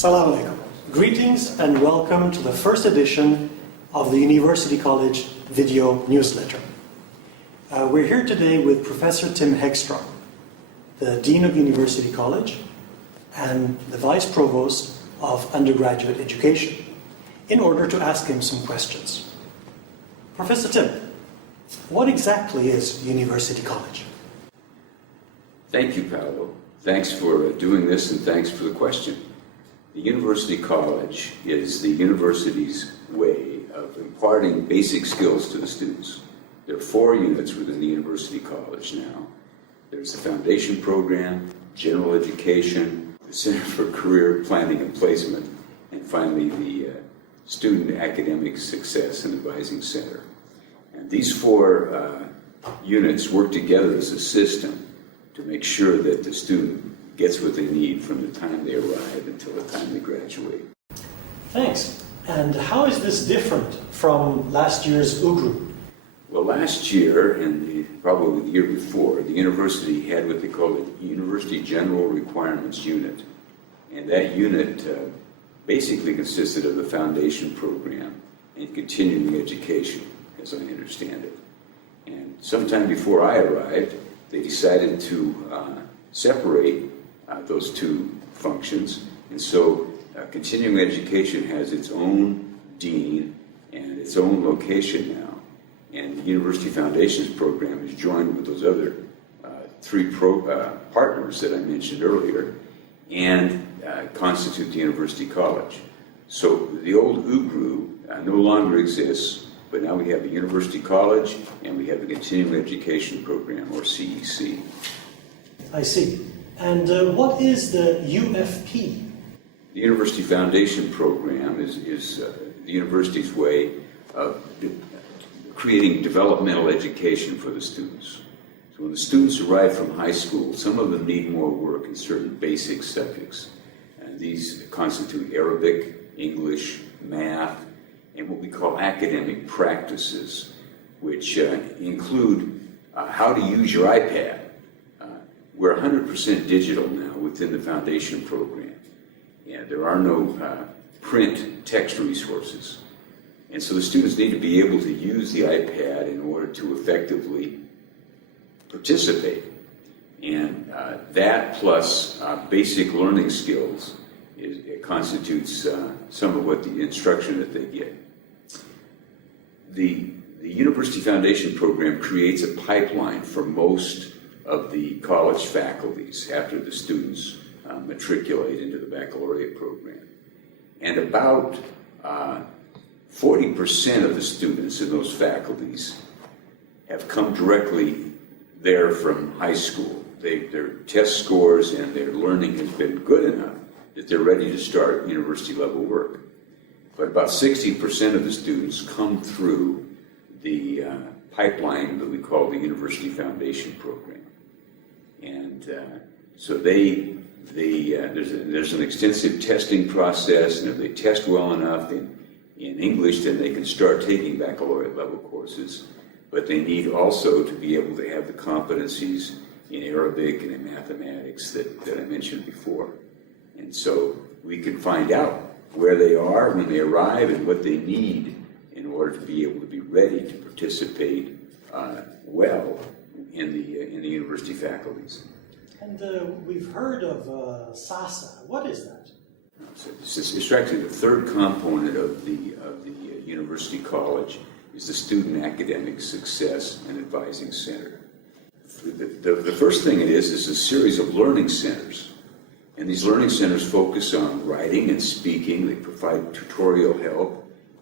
Assalamu alaikum. Greetings and welcome to the first edition of the University College video newsletter. We're here today with Professor Tim Hegstrom, the Dean of University College and the Vice Provost of Undergraduate Education, in order to ask him some questions. Professor Tim, what exactly is University College? Thank you, Paolo. Thanks for doing this and thanks for the question. The University College is the university's way of imparting basic skills to the students. There are 4 units within the University College now. There's the Foundation Program, General Education, the Center for Career Planning and Placement, and finally the Student Academic Success and Advising Center. And these 4 units work together as a system to make sure that the student gets what they need from the time they arrive until the time they graduate. Thanks. And how is this different from last year's UGRU? Well, last year, and probably the year before, the university had what they call the University General Requirements Unit. And that unit basically consisted of the foundation program and continuing education, as I understand it. And sometime before I arrived, they decided to separate those 2 functions, and so continuing education has its own dean and its own location now, and the University Foundations program is joined with those other 3 partners that I mentioned earlier, and constitute the University College. So the old UGRU no longer exists, but now we have the University College and we have the Continuing Education Program, or CEC. I see. And what is the UFP? The University Foundation Program is the university's way of creating developmental education for the students. So when the students arrive from high school, some of them need more work in certain basic subjects. And these constitute Arabic, English, math, and what we call academic practices, which include how to use your iPad. We're 100% digital now within the foundation program, and there are no print text resources. And so the students need to be able to use the iPad in order to effectively participate. And that plus basic learning skills constitutes some of what the instruction that they get. The University Foundation program creates a pipeline for most of the college faculties after the students matriculate into the baccalaureate program. And about 40% of the students in those faculties have come directly there from high school. Their test scores and their learning has been good enough that they're ready to start university level work. But about 60% of the students come through the pipeline that we call the University Foundation Program. And so there's an extensive testing process, and if they test well enough in English, then they can start taking baccalaureate level courses. But they need also to be able to have the competencies in Arabic and in mathematics that I mentioned before. And so we can find out where they are when they arrive and what they need in order to be able to be ready to participate well in the university faculties. And we've heard of SASA. What is that? So it's actually the 3rd component of the University College is the Student Academic Success and Advising Center. The first thing it is a series of learning centers. And these learning centers focus on writing and speaking. They provide tutorial help.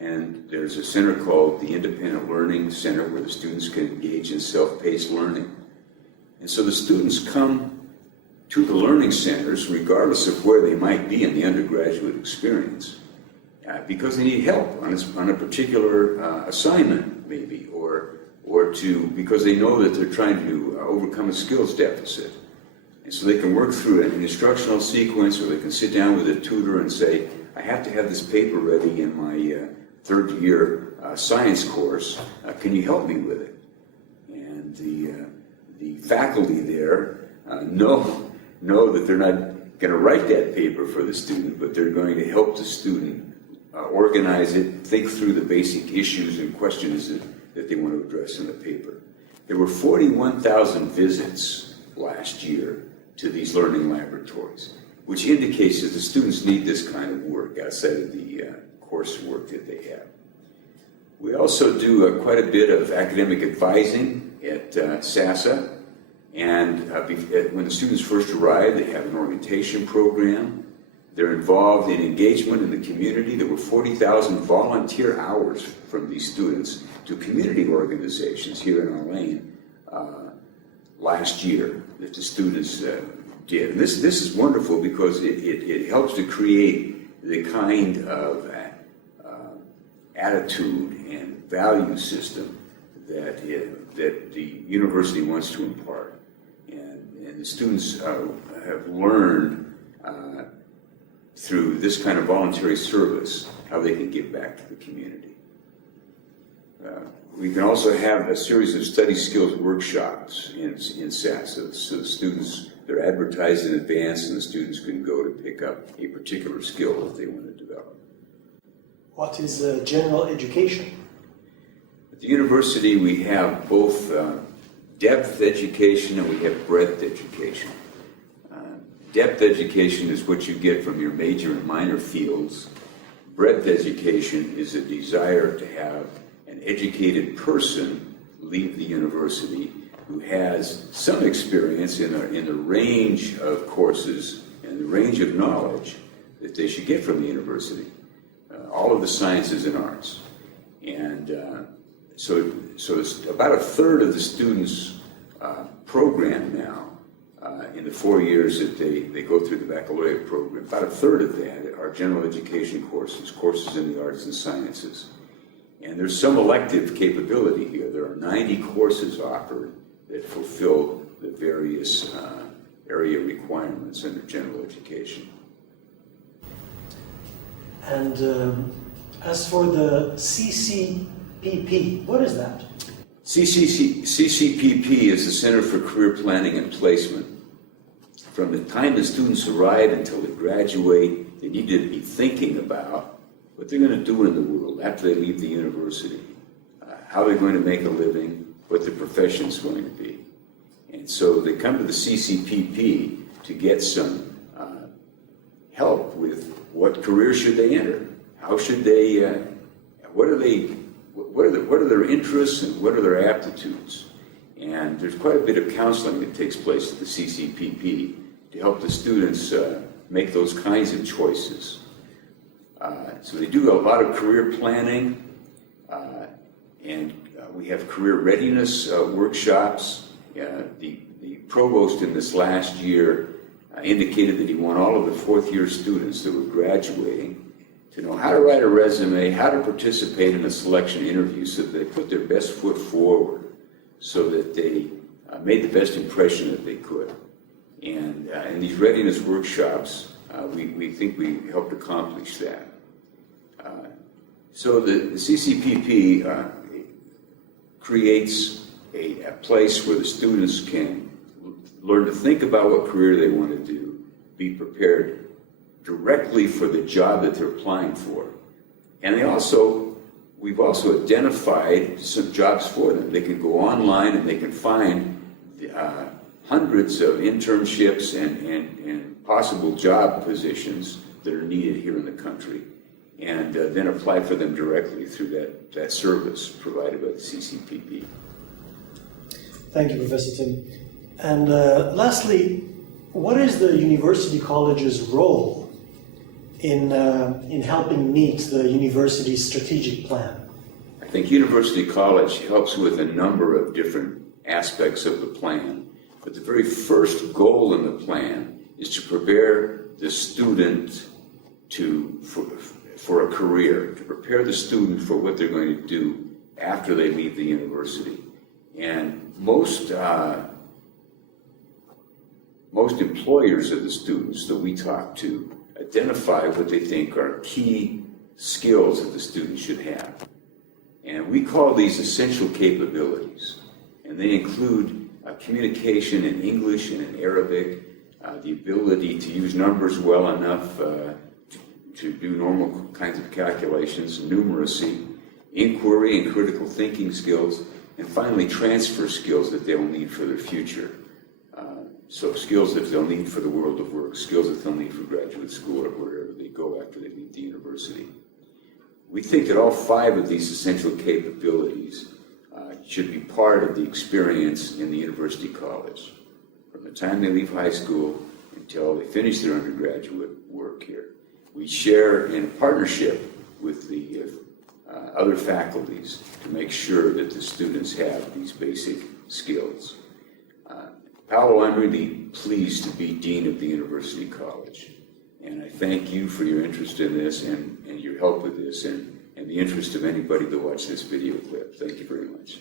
And there's a center called the Independent Learning Center where the students can engage in self-paced learning. And so the students come to the learning centers, regardless of where they might be in the undergraduate experience, because they need help on a particular assignment, maybe, or because they know that they're trying to overcome a skills deficit. And so they can work through an instructional sequence, or they can sit down with a tutor and say, I have to have this paper ready in my 3rd year science course. Can you help me with it? And the faculty there know that they're not going to write that paper for the student, but they're going to help the student organize it, think through the basic issues and questions that they want to address in the paper. There were 41,000 visits last year to these learning laboratories, which indicates that the students need this kind of work outside of the coursework that they have. We also do quite a bit of academic advising at SASA, and when the students first arrive, they have an orientation program. They're involved in engagement in the community. There were 40,000 volunteer hours from these students to community organizations here in Orleans last year that the students did. And this is wonderful because it helps to create the kind of attitude and value system that the university wants to impart. And the students have learned through this kind of voluntary service how they can give back to the community. We can also have a series of study skills workshops in SASA, so the students, they're advertised in advance and the students can go to pick up a particular skill that they want to develop. What is general education? At the university we have both depth education and we have breadth education. Depth education is what you get from your major and minor fields. Breadth education is a desire to have an educated person leave the university who has some experience in the range of courses and the range of knowledge that they should get from the university, all of the sciences and arts. And so it's about a third of the students' program now, in the 4 years that they go through the baccalaureate program, about a third of that are general education courses in the arts and sciences. And there's some elective capability here. There are 90 courses offered that fulfill the various area requirements under general education. And as for the CCPP, what is that? CCPP is the Center for Career Planning and Placement. From the time the students arrive until they graduate, they need to be thinking about what they're going to do in the world after they leave the university, how they're going to make a living, what their profession is going to be. And so they come to the CCPP to get some help with what career should they enter, how should they, what are their interests and what are their aptitudes. And there's quite a bit of counseling that takes place at the CCPP to help the students make those kinds of choices. So they do a lot of career planning, and we have career readiness workshops. The provost in this last year indicated that he wanted all of the fourth-year students that were graduating to know how to write a resume, how to participate in a selection interview so that they put their best foot forward so that they made the best impression that they could. And in these readiness workshops, we think we helped accomplish that. So the CCPP creates a place where the students can learn to think about what career they want to do, be prepared directly for the job that they're applying for. And we've also identified some jobs for them. They can go online and they can find hundreds of internships and possible job positions that are needed here in the country, and then apply for them directly through that service provided by the CCPP. Thank you, Professor Tim. And lastly, what is the University College's role in helping meet the university's strategic plan? I think University College helps with a number of different aspects of the plan, but the very first goal in the plan is to prepare the student for a career, to prepare the student for what they're going to do after they leave the university. And most employers of the students that we talk to identify what they think are key skills that the student should have. And we call these essential capabilities. And they include communication in English and in Arabic, the ability to use numbers well enough to do normal kinds of calculations, numeracy, inquiry and critical thinking skills, and finally transfer skills that they'll need for their future. So skills that they'll need for the world of work, skills that they'll need for graduate school or wherever they go after they leave the university. We think that all 5 of these essential capabilities should be part of the experience in the university college, from the time they leave high school until they finish their undergraduate work here. We share in a partnership with the other faculties to make sure that the students have these basic skills. Paolo, I'm really pleased to be Dean of the University College, and I thank you for your interest in this and your help with this and the interest of anybody that watched this video clip. Thank you very much.